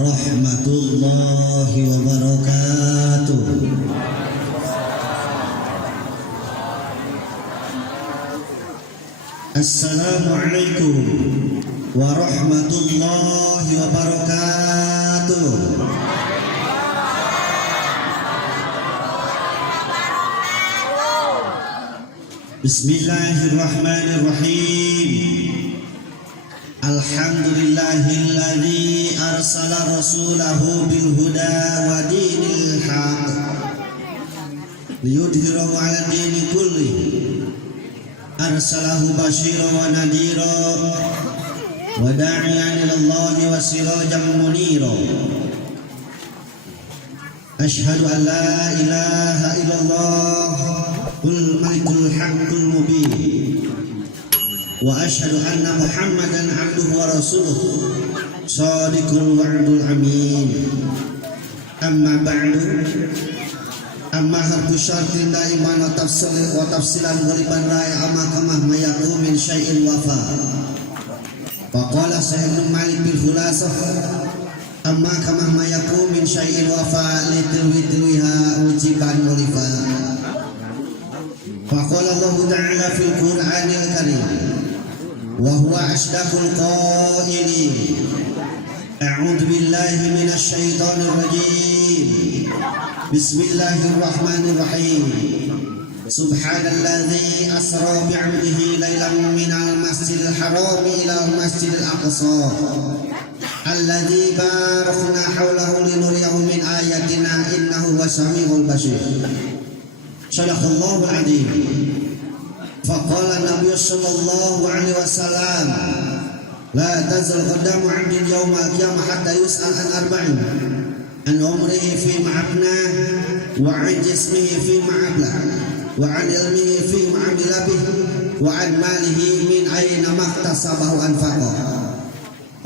warahmatullahi wabarakatuh. Assalamualaikum warahmatullahi wabarakatuh. Bismillahirrahmanirrahim. Alhamdulillahilladzi arsala rasulahu bil huda wa dinil haq liyudhhirahu 'ala dini kulli. Arsalahu basyiran wa nadhiran wa da'iyan ila Allahi wa sirajan munira. Asyhadu an la ilaha illallah al-malikul haqqul mubin wa asyhadu anna Muhammadan 'abduhu wa rasuluhu shadiqul wa'dul amin. Amma ba'du, amma harfu syartin daiman wa tafsilan ghaliban ra'i amma kama mayaku min syai'in wafa. Faqala Sayyid Malik bil khulasah amma kama mayaku min syai'in wafa litilwiha ujiban mulifa. Faqala Allah ta'ala fil Qur'anil Karim wa huwa asdaqul qailin. A'udzu billahi minasy syaithanir rajim. Bismillahirrahmanirrahim. Subhanalladzi asra bi'abdihi lailan minal masjidil haram ilal masjidil aqsa alladzi barakna haulahu linuriyahu min ayatina innahu wasami'ul basir. Shadaqallahul adzim. Faqala Nabi sallallahu alaihi wasallam, la tazal qadamu 'abdin yawmal qiyamah hatta yus'al an arba'in: an umrihi fi ma'abna, wa an jismihi fi ma'abla, wa an ilmihi fi ma'amila bih, wa an malihi min ayna maktasabahu anfaqa.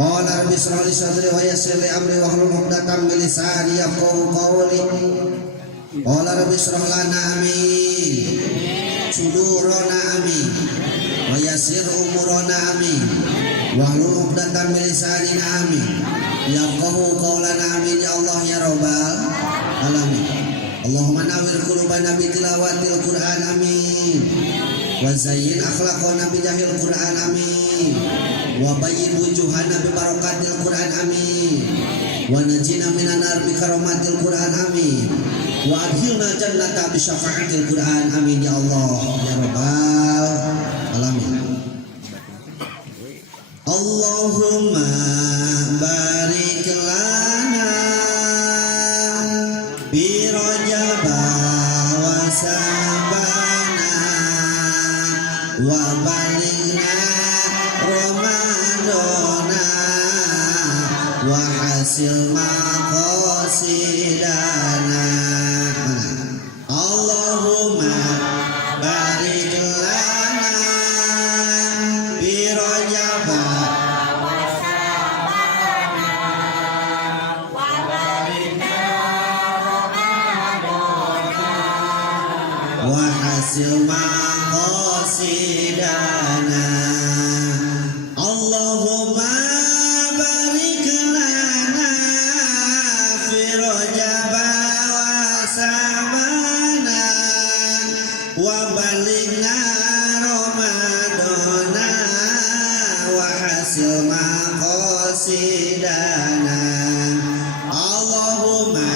Qala rabbi shrah li sadri wa yassir li amri wa hlul 'uqdatam min lisani yafqahu qawli. Qala rabbi shrah lana amin sudurana amin wa yassir umurana amin wa hlul 'uqdatam min lisanina amin yafqahu qawlana amin ya Allah ya rabbal alamin. Allahumma nawwir qulubana bi tilawatil Qur'an amin wa zayyin akhlaqana bi jahil Qur'an amin wa bayyin wujuhana bi barakatil Qur'an amin wa najina minan nar bi karamatil Qur'an amin wa adkhilna jannata bi syafa'atil Qur'an amin ya Allah ya rabbal alamin. Allahumma barik lana bi Rajab wa Sabana wa balighna Ramadana wa hasil maqasidana. Allahumma barik lana bi Rajab wa hasil maqasidana. Allahumma barik lana fi Rajab wa Sabana wa balighna Ramadana wa hasil maqasidana. Allahumma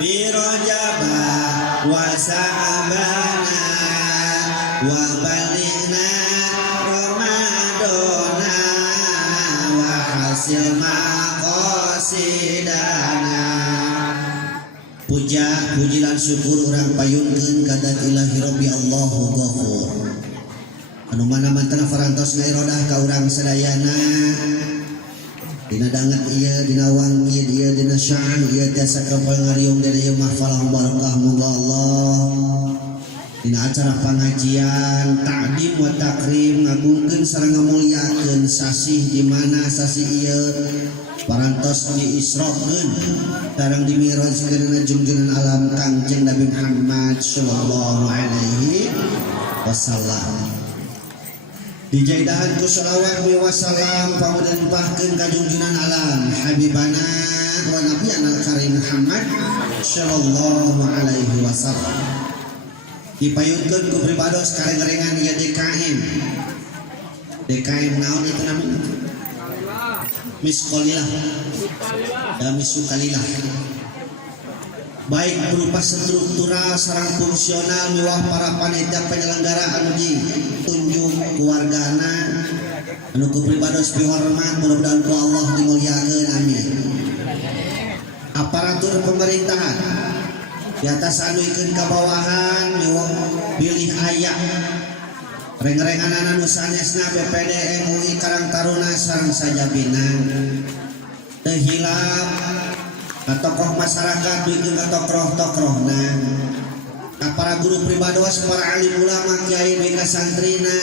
bi Rajab wa Sabana wa balighna Ramadana wa hasil maqasidana. Puja puji lan syukur urang payungkeun ka Dat Ilahi Rabbi Allahu Ghafur anu mana mantena farantos ngairodah ka urang sadayana dina danget ieu dina wangki ieu dina sya'an ieu tiasa kapangariung dina ieu mahfalah barakah moga Allah dina acara pengajian ta'dim wa takrim ngagungkeun sareng ngamuliakeun sasih di mana sasih ieu parantos diisrokeun tarang dimirajkeun junjungan alam Kangjeng Nabi Muhammad sallallahu alaihi wasallam. dijaidahan ku sholawat wa salam pamudan pahkeun ka junjungan alam habibana wa nabiyana karim Muhammad sallallahu alaihi wasallam. Dipayutkeun ku pribados karengerengan ieu DKM. DKM naon itu namanya? Misqalilah. Dan misukalillah. Baik berupa struktural sareng fungsional miwah para panitia penyelenggara anu ditunjuk keluargana anu ku pribados pihormat mudah-mudahan ku Allah dimuliakeun amin. Aparatur pemerintahan di atas anu ikeun ka bawahan miwah pilih aya reng-renganan anu sanesna BPD MUI Karang Taruna sareng sajabina teu hilap tokoh masyarakat bikin tokoh-tokohna para guru pribados, para alim ulama, kiai beka santrina,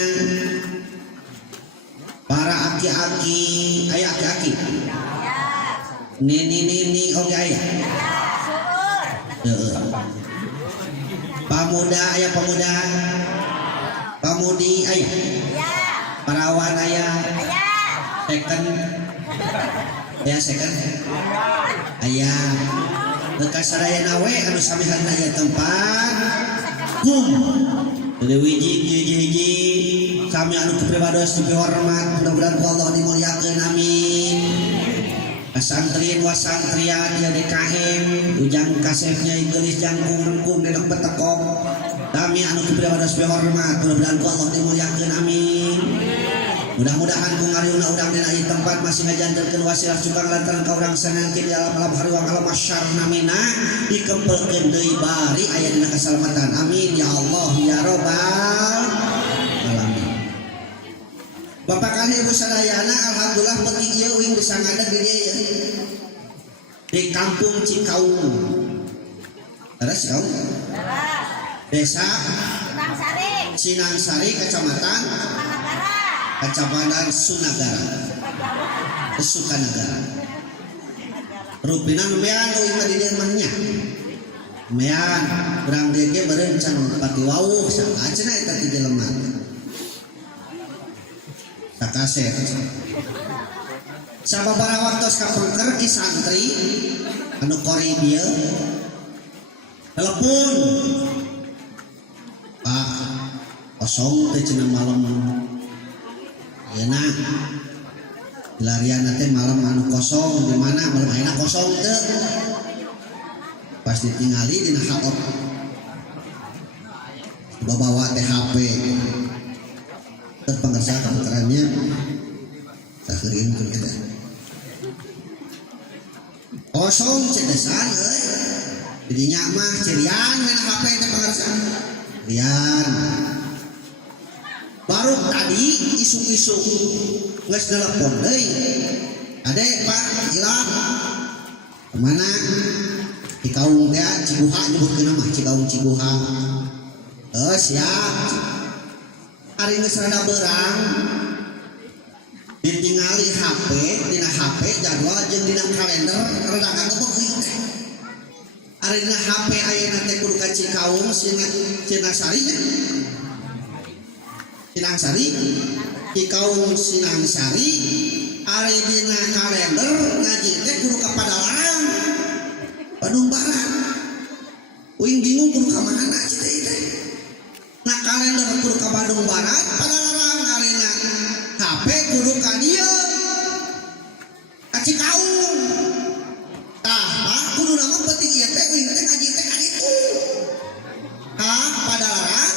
para aki-aki, ayah aki-aki, nini oke ayah, pemuda ayah pemuda, pemudi ayah, parawan ayah, second ayah bekas sadaya nawe anu samihana aya tempat dari wiji kami anu kepribados dihormat mudah-mudahan Allah dimuliakeun amin. Santrin wasantrian ya DKM ujang kasefnya gelis jangkung rengkung dedok betekok kami anu kepribados dihormat mudah-mudahan Allah dimuliakeun amin. Mudah-mudahan ku ngariuna urang dina ieu tempat masih ngajandelkeun wasilah cukang lantaran ka urang sanangkin di alam hariwang alam masyarna mina dikempelkeun deui bari aya dina kasalamatan amin ya Allah ya rabbal alamin. Bapak kali ibu sadayana alhamdulillah penting ieu uing bisa ngadeg di dieu di kampung Cikaung. Ada Cikaung? Desa Sinangsari kecamatan Kecamatan Sukanagara. Rupina mean uing di dieu mah nya. Mean urang dieu ge beureun can pati wawuh saacena eta ti jelema. Sakase. Sababaraha waktos kapengker ki santri anu kori dieu telepon. Pak, kosong teh cenah malam. Enak larian nanti malam anu kosong di mana malam enak kosong teu pas ditingali dina haop bawa HP teu pangersa kaputarannya sakeurieun kita kosong cedesan euy didinya mah cerian main HP teh pangersa rian. Baru tadi isu-isu nges telepon deui. Adek Pak hilang. Kemana? Cikaung teh Cibuha nyebutkeun mah Cikaung Cibuha. Siap. Ari geus rada beurang. Ditingali HP, dina HP jadwal jeung dina kalender rada ngagebeg deui teh. Ari dina HP ayeuna teh kudu ka Cikaung Sinangsari nya. Sinangsari, Cikaung Sinangsari, ari dina kalender ngaji teh kudu ka Padalarang, Bandung Barat. Uing bingung kudu ka mana teh. Nah kalender kudu ka Bandung Barat, Padalarang arina HP kudu ka dieu. Ka Cikaung. Tah, Pak, kudu nama penting ieu teh uing teh ngaji teh ka ditu. Padalarang,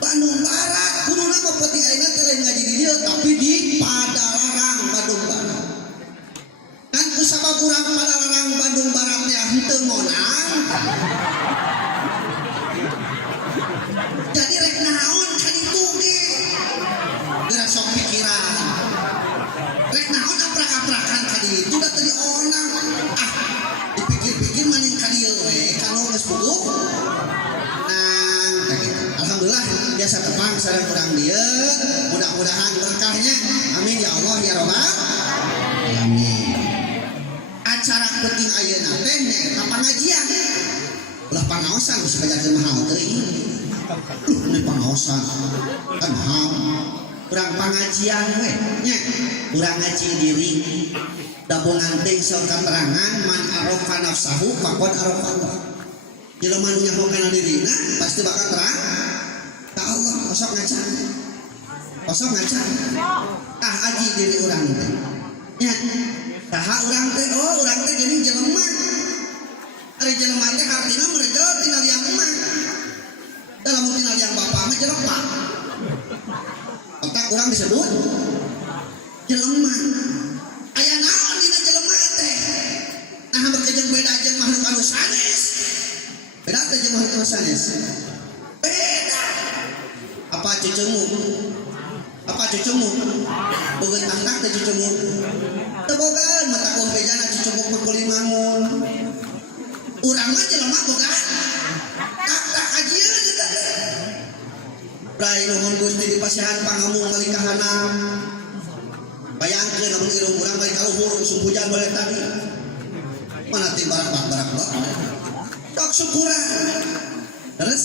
Bandung Barat. Kudu nama penting ayeuna teh lain ngaji di dieu tapi di Padalarang Bandung Barat. Kan ku sabab urang Padalarang Bandung Barat teh henteu monang. Jadi rek naon ka ditu ge. Geura sok pikiran. Rek naon aprak-aprakan ka ditu da teu dionang. Dipikir-pikir maning ka dieu we kalau geus puguh. Alhamdulillah biasa tepang sareng urang dieu mudah-mudahan berkahnya amin ya Allah ya rabbal alamin. Acara penting ayeuna teh nyaeta pangajian ulah pangaosan geus kajakeun mahal teuing ini pangaosan kan mahal urang pengajian we nya urang ngaji diri dabungan teh sok keterangan man arafa nafsahu faqad arafa Allah. Jelema nu nyaho kana dirina pasti bakal terang ka Allah. Osok ngaca tah aji diri urang teh nya tah urang teh urang teh geuning jelema ari jelema teh hartina mereka tina liang emak dalam tina liang bapa mah jelema otak urang disebut jelema. Aya naon dina jelema teh? Nah berkejeng beda jeung makhluk anu sanes. Beda teh jeung makhluk anu sanes. Beda. Apa cucumu? Bogeun tangtak teh cucumu. Teu bogaan mata kompejana cucumu makulimanmun. Urang mah jelema bogaan. Tak ajieun eta teh. Rai nuhun Gusti dipasihan pangamung malikahanam. Bayangkeun lamun irung urang balik ka luhur musim hujan balik tadi. Mana ti barak-barak dok syukuran. Terus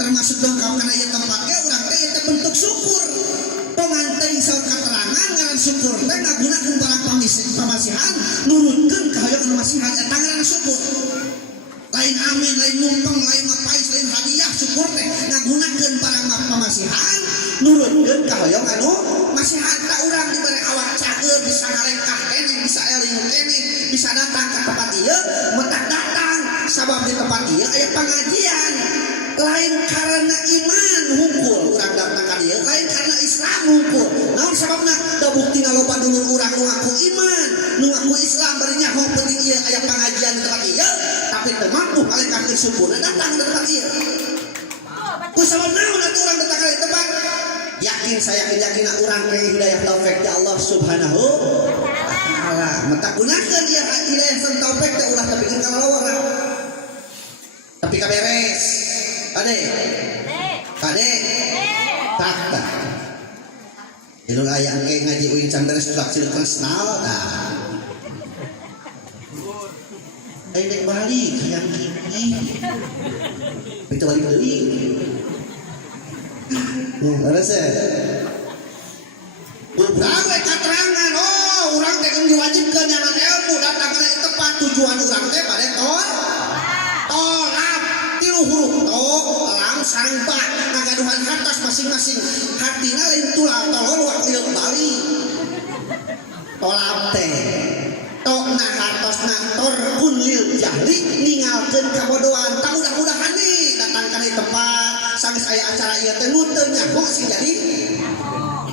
termasuk dong kau kana ieu tempat ge urang teh eta bentuk syukur. Panganteng saur katerangan ngaran syukur teh ngagunakeun barang pamasihan nurutkeun ka hayang masihan eta ngaran syukur. Lain amin, lain mumpeng, lain mapais, lain hadiah syukur teh ngagunakeun barang pamasihan nurutkeun ka hayang anu masihan ka urang dibere awak caeur bisa ngarengkah keneh bisa eling keneh bisa datang ke tempat ieu metak datang sabab di tempat ieu aya pengajian lain karena iman hungkul urang datang ka dieu lain karena Islam hungkul naon sababna da buktina loba dulur urang nu ngaku iman nu ngaku Islam bari nyaho penting ieu aya pengajian di tempat ieu tapi teu mampu ngalengkakeun syukurna datang ke tempat ieu ku sabab naon atuh urang datang ka tempat yakin saya yakin urang ke hidayah taufik ya Allah subhanahu wa ta'ala mata gunakeun ieu hidayah san taufik teh ulah tapikeun ka lalawara tapi kaberes Kade tak ilul aya engke ngaji uing can beres traktir kesnal tah ayo dek balik hayang kieu itu balik deui terus urang we katerangan urang teh geus diwajibkeun nyaman ilmu datang ka tempat tujuan urang teh bade tolak tilu huruf lam sareng ba ngagaduhan hartas masing-masing hartina lain tulang tolol wakil bali tolak teh tokna hartosna torkun lil jahli ningalkeun kabodohan tak mudah-mudahan nih datang ka tempat sanes aya acara ieu teh nu teu nyaho sing jadi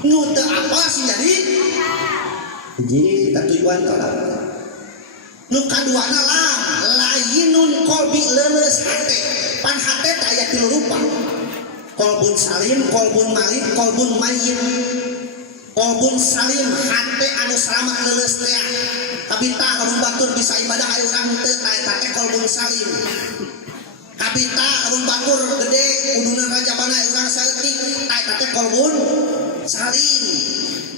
nu teu apa sing jadi tujuan tolak nu kaduana lam lainun qalbi leuleus hate pan hate teh aya tilu rupa qalbun salim qalbun marid qalbun mayyit qalbun salim hate anu salamat leuleus teh kabita lamun batur bisa ibadah aya urang teu eta teh qalbun salim kabita lamun batur gede udunan rajabana aya urang saeutik eta teh qalbun salim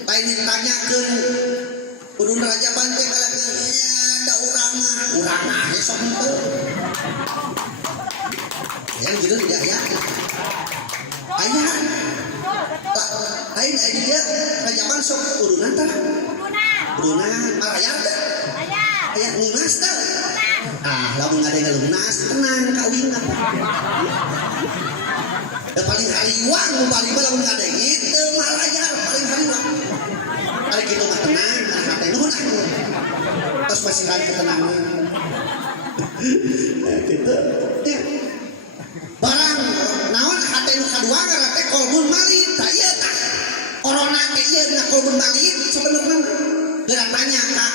lain ditanyakeun udun rajaban teh kalakeun da urang sok henteu yang gitu tidak ya aya lain aya dia rajaban sok udunan tah udunan marayar teh aya lunas teh lamun ngadenge lunas tenang kawinna da paling hariwang nu bali mah lamun ngadenge teu marayar paling hariwang ari kitu mah tenang hate nuhun terus masihan ketenangan gitu ya barang naon hate nu kadua ngaran teh qalbun marid tah ieu tah corona teh ieu na qalbun marid sebenarnya geura tanya ka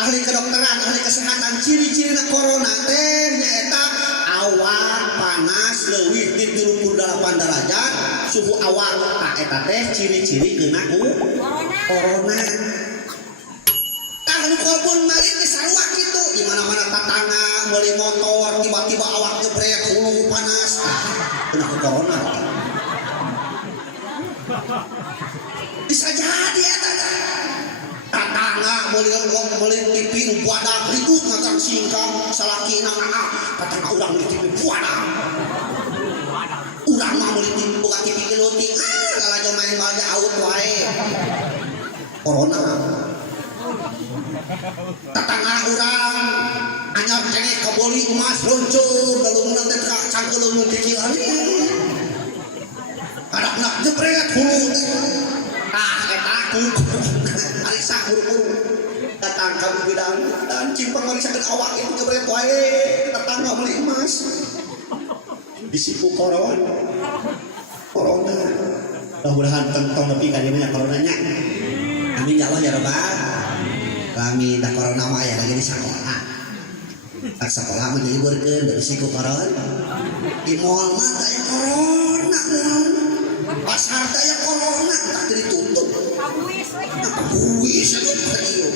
ahli kedokteran ahli kesehatan ciri-cirina corona teh nyaeta awak panas leuwih ti 38 derajat suhu awak tah eta teh ciri-ciri kena corona anu qalbun marid geus sarua kitu di mana-mana tatangga meuli motor tiba-tiba awak ngebrek hulu panas kena corona bisa jadi eta tatangga meuli TV buadak ribut ngakak singkang salakina tatangga urang di TV buadak urang mah meuli TV buka TV leutik kalajo main corona. Tetangga urang anyar kene kaboli emas roncong galungna teh cangkeulung kecil ani. Anak-anak jebret hulu teh. Eta ku ari sahur-huru datang ka bidang dan cimpang ngalisakeun awak itu jebret wae tetangga beli emas. Disipu corona. Mudah-mudahan tentang nepi ka dieu nya coronanya. Amin ya Allah ya Rabbal. Kami dah corona mah ya lagi di sekolah. Pas sekolah mah diliburkeun da bisi ku corona. Di mall mah aya corona mall. Pasar teh aya corona tak ditutup. Buis atuh ka dieu.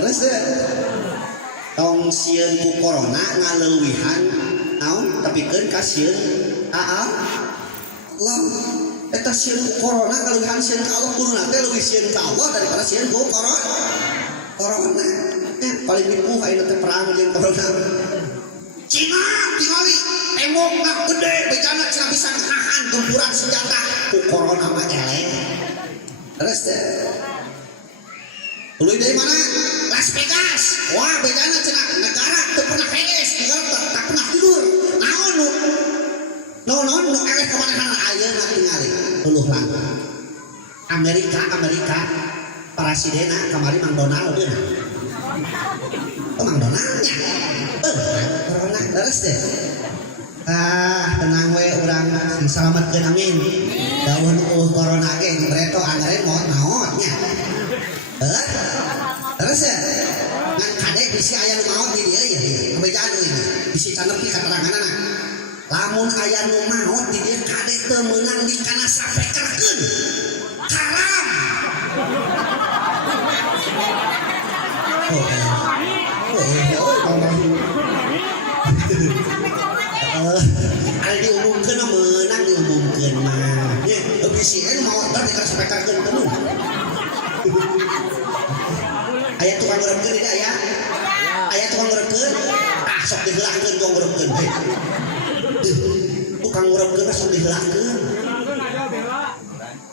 Terus deh. Tong sieun ku corona ngaleuwihan naon tepikeun ka sieun Allah. Eta sieun corona kaleuwihan sieun ka Allah kudu teh leuwih sieun ka Allah daripada sieun ku corona. Paling ripuh ayeuna teh perang jeung corona. Cina tingali tembokna gede bejana cenah bisa nahan gempuran senjata ku corona mah eleng. Terus teh. Uluy dari mana? Las Vegas. Wah bejana cenah negara teu pernah beres, negara tak pernah tidur. Naon nu no eleh kemana-mana ayeuna tingali tuluh lang Amerika presidenna kamari Mang Donald deuna Mang Donaldnya corona terus deh tenang we urang disalametkeun amin dawuh nu corona ge bereto angare maot nya terus ya ngan kadek bisi aya nu maot di dieu ya kebejaan euy bisi canepi kateranganna lamun aya nu maot di dieu kadek teu meunang dikana sapekerkeun haram. Ada diumumkeun meunang diumumkeun mah nya bisi maot teh dikana sapekerkeun teu aya tukang ngeureupkeun di aya aya tukang ngeureupkeun sok diheulahkeun gong ngeureupkeun tukang ngeureupkeun sok diheulahkeun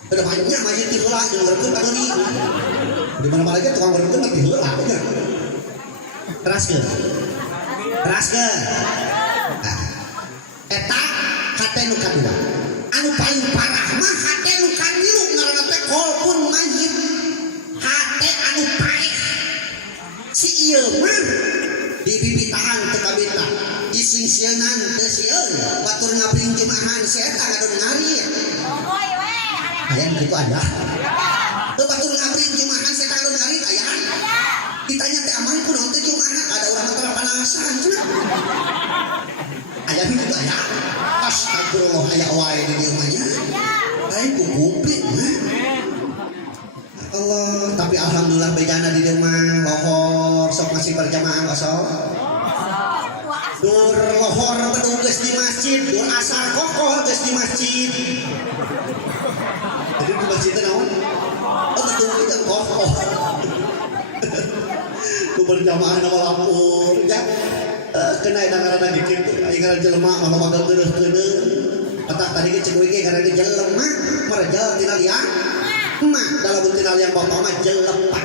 ada banyak mah ieu diheula jeung ngeureupkeun ka deui di mana-mana ge tukang ngeureupkeun mah diheula nya teraskeun eta hate nu kadua anu paling parah mah hate nu kadilu ngaranna teh kolpun mayit hate anu paeh si ieu mah di bibitahan teu kabita disingsieunan teu sieun batur ngabring jemahan si eta ngadon ngari aya kitu ada teu batur ngabring jemahan si eta ngadon ngari aya ditanya teh aman kunaon teh jemaah ada urang teh panasan cenah aya kitu aya astagfirullah aya wae di dieu mah nya lain ku kumplit mah Allah, tapi alhamdulillah bejana di rumah lohor sok masih berjamaah sok. Dur lohor betul geus di masjid, dur asar kokoh geus di masjid. Jadi di masjid teh naon? Oh betul itu kokoh. Ku berjamaah na lampur ya. Kena edangarana dikitu, aya ngaran jelema mah bagel geureuh-geureuh. Atak tadi ge ceuk ge ngaran jelema marejal tina liang. Mak dalam bentuk yang bapak mah jelepat.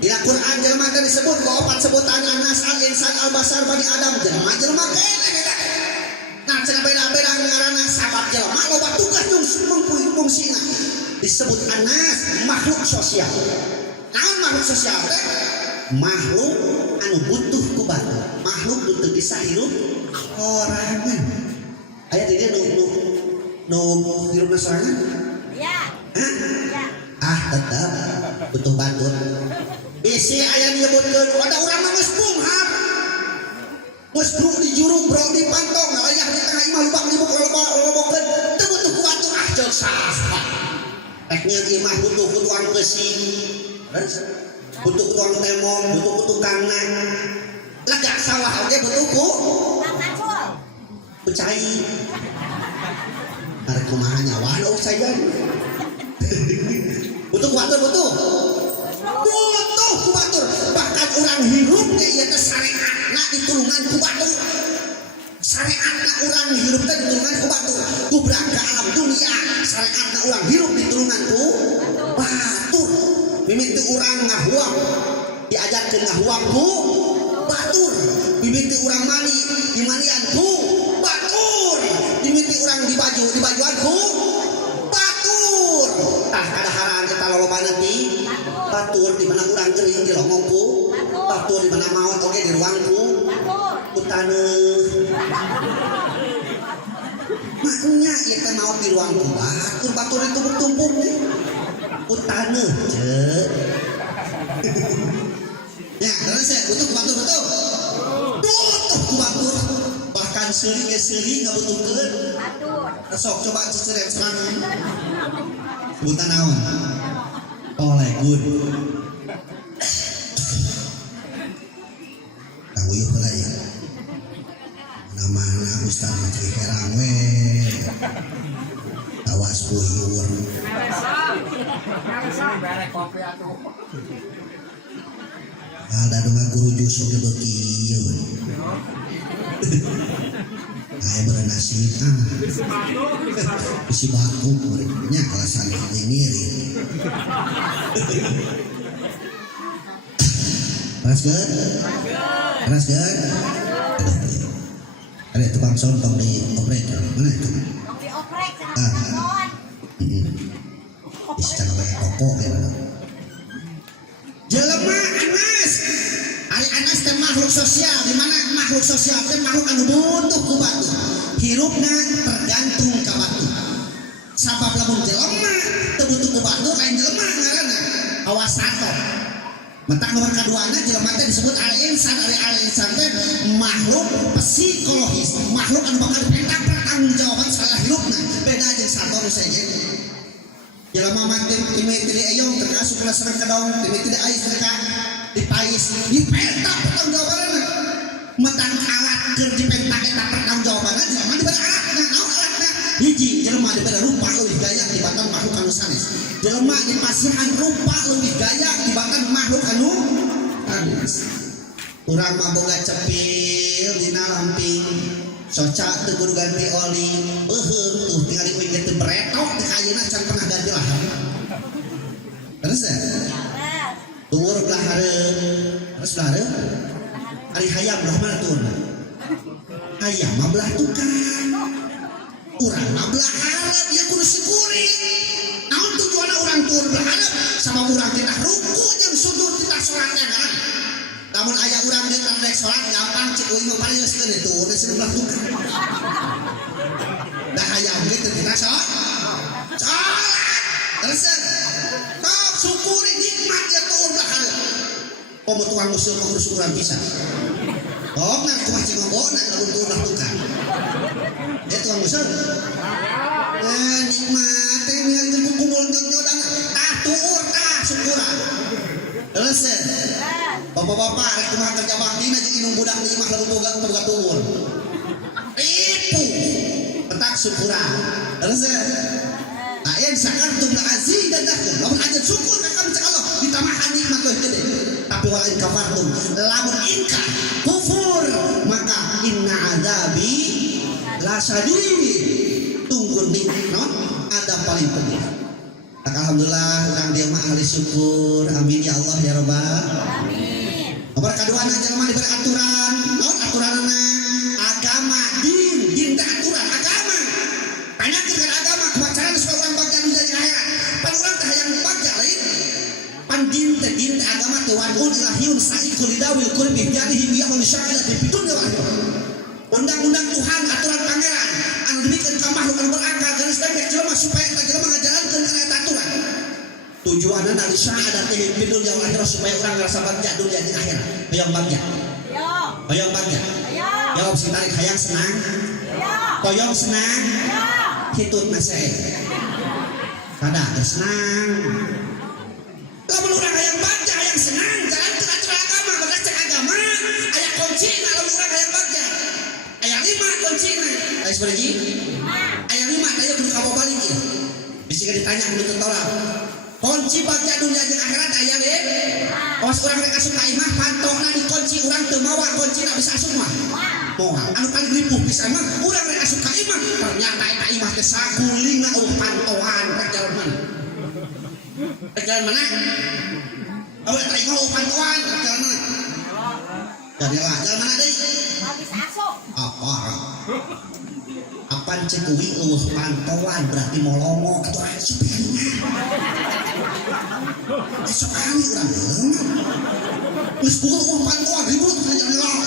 Di Al-Quran jelema teh disebut ku opat sebutan anas al-insan al-basar bani Adam jelema beda. Nah cenah beda-beda ngaranna sabab jelema loba tugas jeung fungsina. Disebut anas makhluk sosial. Naon makhluk sosial teh? Makhluk anu butuh ku batu. Makhluk butuh bisa hirup orangan. Aya teh nu hirupna sorangan? Iya. Tetap butuh bantuan. Bisi aya nyebutkeun ada urang mah geus bunghar. Geus bruk di juru brok di pantong layah di tengah imah lubang di lobokeun teu butuh ku batur jeung saha. Teknya imah butuh ku tukang besi. Terus butuh ku tukang temong, butuh ku tukangna. Lega sawah oge butuh ku cai. Arek kumaha nyawa lu saja. Butuh kuatur butuh kuatur bahkan orang hirup ke ieu teh syariatna ditulungan ku batur syariatna orang hirup teh ditulungan ku batur kubrang ke alam dunia syariatna orang hirup ditulungan ku urang ngahuang diajarkeun ngahuang ku batur, mimiti urang mani dimanian ku batur, mimiti urang dibajuan ku batur. Tah kadaharan kita lolobana ti batur di mana urang geuring di lomong ku batur, di mana maot oge di ruang ku utaneuh. Maknya ieu teh maot di ruang ku batur itu bertumpuk nih utaneuh ceuk. Ya, terus ya, butuh ku batur betul. Butuh ku batur. Bahkan seuli ngabutuhkeun. Batur. Sok coba ceceret serangan. Sebutan naon? Oleh good. Kang Uyuh heula ya. Namana Ustaz Menteri Herang we. Tawas buyur. Ada dua guru justru ke bekieu. Aya berenasib bisi baku nya alasan ngiri. Raskeun? Ada tukang sound tong di oprek. Mana itu? Di oprek cenah. Bisa kayak pokok ya. Jelema Anas, ari Anas teh makhluk sosial, di mana makhluk sosial teh makhluk anu butuh ku batu. Hirupna tergantung ka batu. Sabab lamun jelema teu butuh ku batu, lain jelema ngaranna awasato. Mentang nomor kaduana jelema teh disebut al-insan, ari al-insan teh makhluk psikologis, makhluk anu bakal bertanggung jawaban salah hirupna. Beda jeung sato nu sejen. Jelema mati timiti di eyong terkasuk kula sereng kadong timiti di ais mereka dipais dipenta pertanggungjawabanna metang alat keur dipenta eta pertanggungjawabanna jelema diberi alatna naon alatna hiji jelema diberi rupa leuwih gaya tibatan makhluk anu sanes, jelema dipasihan rupa leuwih gaya tibatan makhluk anu sanes. Urang mah boga cepil dina lamping soca teu kudu ganti oli beuheung tuh tinggal di pinggir teu beretok teh ayeuna can pernah ganti lahar. Terus ya? Tuur belah hareup. Terus belah hareup? Ari hayam belah mana tuurna? Hayam mah belah tukang. Urang mah belah hareup ya kudu syukuri. Naon tujuanna urang tuur belah hareup? Sama urang kita ruku jeung sujud kita salat teh kan. Namun ayah urang dia rek salat gampang cik uing mah pareuskeun itu udah seueur belah tukang. Da hayam ge teu kita salat. Terus sok syukuri nikmat ya tuur belah hareup. Komo tukang museum mah kudu syukuran pisan. Oh, nah kumaha cing ngobona lamun tuur belah tukang. Dia tukang museum. Nikmat teh ningali kumpul nyodana. Tah tuur tah syukuran. Terus bapak-bapak rek kumaha kerja baktina jeung inung budak di imah lamun boga tuur. Ripu. Petak syukuran. Terus ayeuna sakartum la azidannakum. Lamun ajeun syukur ka kami cak Allah ditamahan nikmat leuwih gede. Tapi walain kafartum lamun ingkar kufur maka inna adzabi la syadid. Tunggu nikmat ada paling pedih. Alhamdulillah urang dia mah ahli syukur. Amin ya Allah ya rabbal alamin. Nomor kadua jelema diberi aturan. Naon aturanna? Agama, din teh aturan agama. Tanyakeun kana agama kumaha carana supaya urang bagja dunia jeung akhirat. Pan urang teh hayang bagja lain. Pan din teh agama teh wadun ilahiyun sa'iqul lidawil qurbi jarihi biya man sya'ila fi dunya wa akhirat. Undang-undang Tuhan, aturan pangeran anu dibikeun ka makhluk anu berakal geus dendek jelema supaya eta jelema ngajalankeun kana eta aturan. Tujuanna dari syahadat fi dunya wal akhirah supaya urang ngarasa bagja dunia jeung akhirat. Hoyong bagja. Hoyong bagja. Jawab sing tarik hayang senang. Hoyong senang. Hitutna sae. Kada senang. Lamun urang hayang bagja hayang senang jalankeun aturan agama berdasar agama aya kuncina lamun urang hayang bagja. Aya 5 kuncina. Aya sabaraha? Aya 5 aya kudu kababalik ieu. Bisi ditanya kudu tolak. Kunci bagja dunia jeung akhirat aya ge. Awas urang rek asup ka imah pantongna dikunci urang teu mawa kuncina bisa asup mah. Moal anu paling ripuh pisan mah urang rek asup ka imah ternyata eta imah teh sagulingna pantoan rek jalan mana? Rek jalan mana? Awet tadi mau pantuan karena jadilah jalan mana deh? Habis asok. Apaan cekuwi pantuan berarti mau lomo atau asup esok kali orang terus bukan pantuan ribut saja lah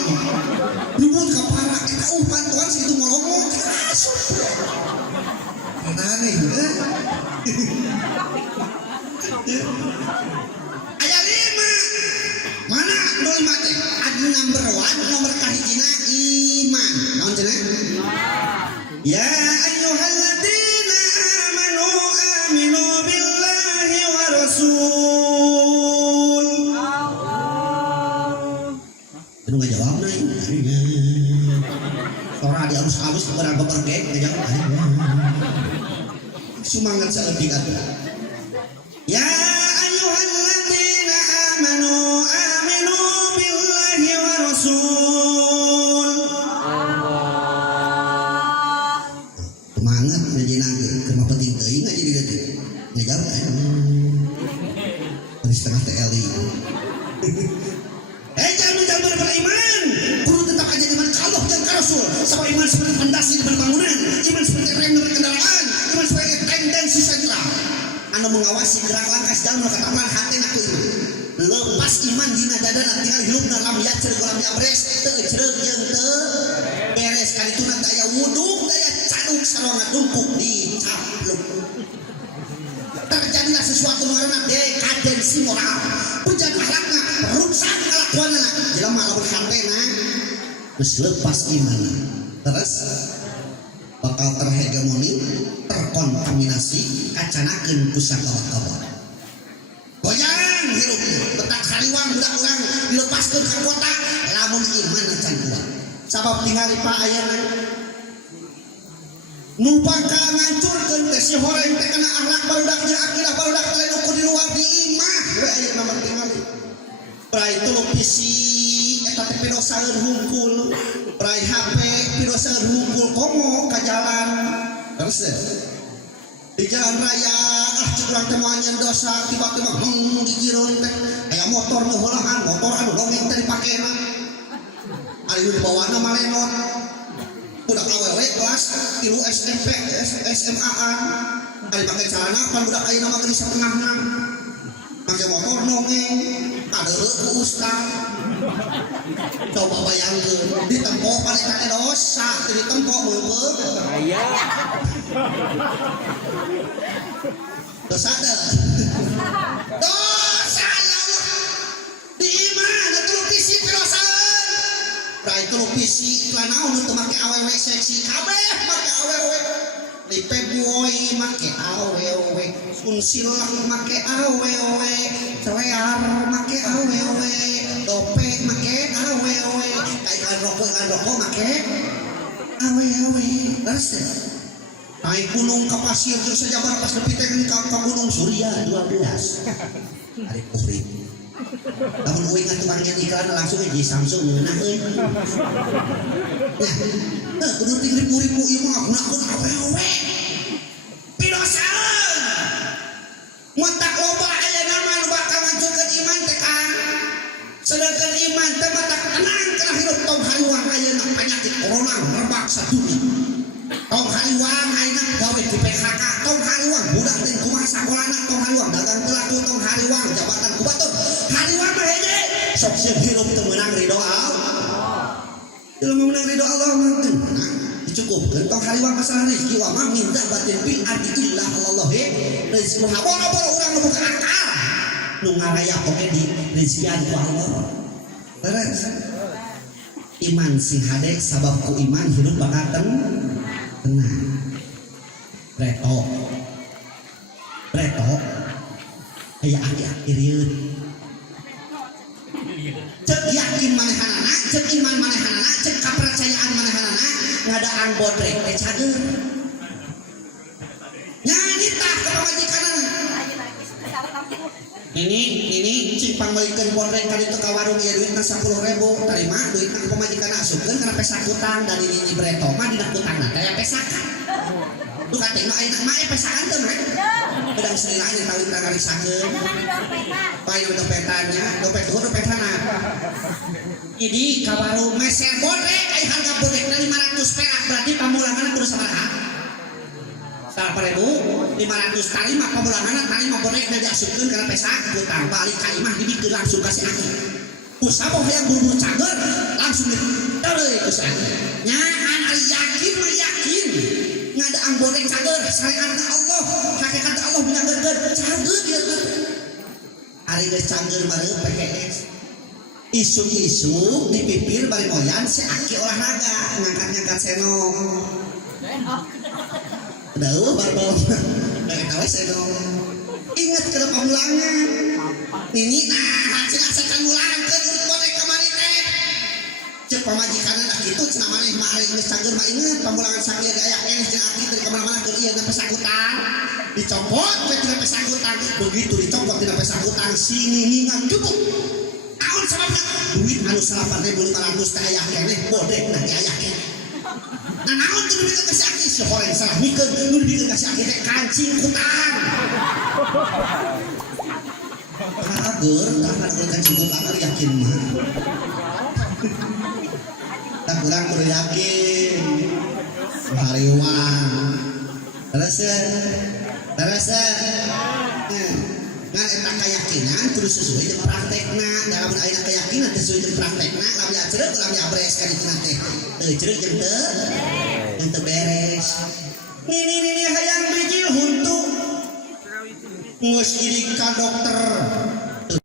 ribut kapara kita pantuan segitu mau lomo kita asup aneh ada 5 mana 05 teh ada number 1 nomor kahijina iman naon cenah ya ayyuhalladzina amanu aminu billahi wa rasul itu nggak jawab nih suara di halus-halus berang-berang nggak jawab semangat selebih ada ya ayyuhalladzina amanu aminu billahi wa rasul semangat ngajina kenapa penting teuing ngaji di dieu ngajawab dari setengah TLI jangan beriman kudu tetap aja dengan Allah dan Rasul sebab iman seperti fondasi di bangunan iman seperti rem dari kendaraan iman sebagai tendensi sentral anu mengawasi gerak langkah sedang katakan hati aku iman lepas iman dina dada tinggal hidup dalam yacer golam yabres teu jeung teu beres kali itu nanti daya wudhu daya caduk sarwana dumpuk di capluk terjadilah sesuatu karena dekadensi moral pujan akhlakna rusak kelakuanna jelema lamun hatena geus lepas iman terus bakal terhegemoni terkontaminasi kacanakeun ku sakawa-kawa goyang hirup betak sariwang budak urang dilepaskeun ka kota lamun iman acan kuat sabab tingali pa ayana nu bakal ngancurkeun teh si horeng teh kana akhlak barudak jeung akidah barudak lain ukur di luar di imah we aya nomor tingali prai televisi eta teh pidosaeun hungkul prai HP pidosaeun hungkul komo ka jalan terus di jalan raya curang teh moal nyen dosa tiba-tiba gigireun teh aya motor nu heulahan motor anu dongeng teh dipakena ari dibawana malenot budak awewe kelas 3 SMP SMA-an ari pake celana pan budak ayeuna mah geus setengahna make motor dongeng kadeureut ku ustaz coba bayangkeun ditempo paling kate dosa teu ditempo meuleuh aya dosa ada dosa ya Allah di mana televisi pirosaeun rai televisi iklan naon teu make awewe seksi kabeh make awewe di peboy make awewe unsilah make awewe cewear make awewe dope make awewe iklan rokok make awewe terus naik gunung ke pasir terus saja pas lebih teknik ke gunung Surya 12 hari kuring namun gue ingat kemarin iklan langsung aja Samsung nah kudu ribu-ribu ieu mah ngakun awewe pidosaeun mun tak loba aya nama nu bakal ngancurkeun iman teh kan sedangkan iman teh mah tak tenang kana hirup tong hariwang ayeuna penyakit corona merebak sadunya tong hariwang ayeuna gawe di PHK tong hariwang budak teh kumaha sakolana tong hariwang dagang pelaku tong hariwang jabatan kubatur hariwang mah hege sok sieun hirup teu meunang ridho Allah jelema meunang ridho Allah mah teu meunang dicukupkeun tong hariwang masalah rezeki wa ma minta batin bil ardi illah Allah rezeki boro-boro urang nu buka akal nu ngaraya oge di rezekian ku Allah terus iman sing hadek sabab ku iman hirup bakal tenang reto aya akhir-akhir yeun cek yakin manehanana cek iman manehanana cek kapercayaan manehanana ngadaan bodrek teh cager nyanyi tah ka pamajikanana ini cing pangbalikan bodrek kan itu ke warung ya duitnya 10.000 terima duitnya ke pemajikan asupkan karena pesak utang dari ini breto mah dina utang nanti ya pesakan tuh katanya ayeuna mah pesakan tuh mah pedang senilanya tahu kita ngarisakeun paling dopetannya dopetanna jadi ka warung meser bodrek aya harga bodrek 500 perak berarti pamulangan kudu sabaraha 500 tarima pamulangan tarima bodrek dan diasupkeun karena pesak utang balik ka imah dibikeun langsung kasih aki usah yang buru-buru cager langsung diteuleuy ku si aki nya ari yakin mah yakin ngadaan bodrek cager syariat Allah hakikat Allah bina geger cager dia ari geus cager bareu PKS isuk-isuk dipipir bari moyan si aki olahraga ngangkat-ngangkat senong Dauh barbau dari tahu senong ingat ke pamulangan nini nah hasil mulangan ke urut bodrek kamari teh cek pamajikan lah gitu cenah maneh mah ari geus cager mah inget pamulangan sakalian aya keneh jeung aki teh kamana-mana keur ieu teh pesakutan dicopot we tina pesakutan begitu dicopot tina pesakutan siningan jupuk naon sababna duit anu 8.500 teh aya keneh bodrek nah aya keneh nah naon teu dibikeun ka si aki si horeng salah mikeun nu dibikeun ka si aki teh kancing kutang kager tah kancing kutang ari yakin mah tak kurang kudu yakin hariwan terus ngan eta keyakinan kudu sesuai jeung praktekna dalam aya keyakinan sesuai jeung praktekna lamun acereuh lamun abres ka ditu teh teu ceureuh jeung teu beres ini hayang biji huntu geus idik ka dokter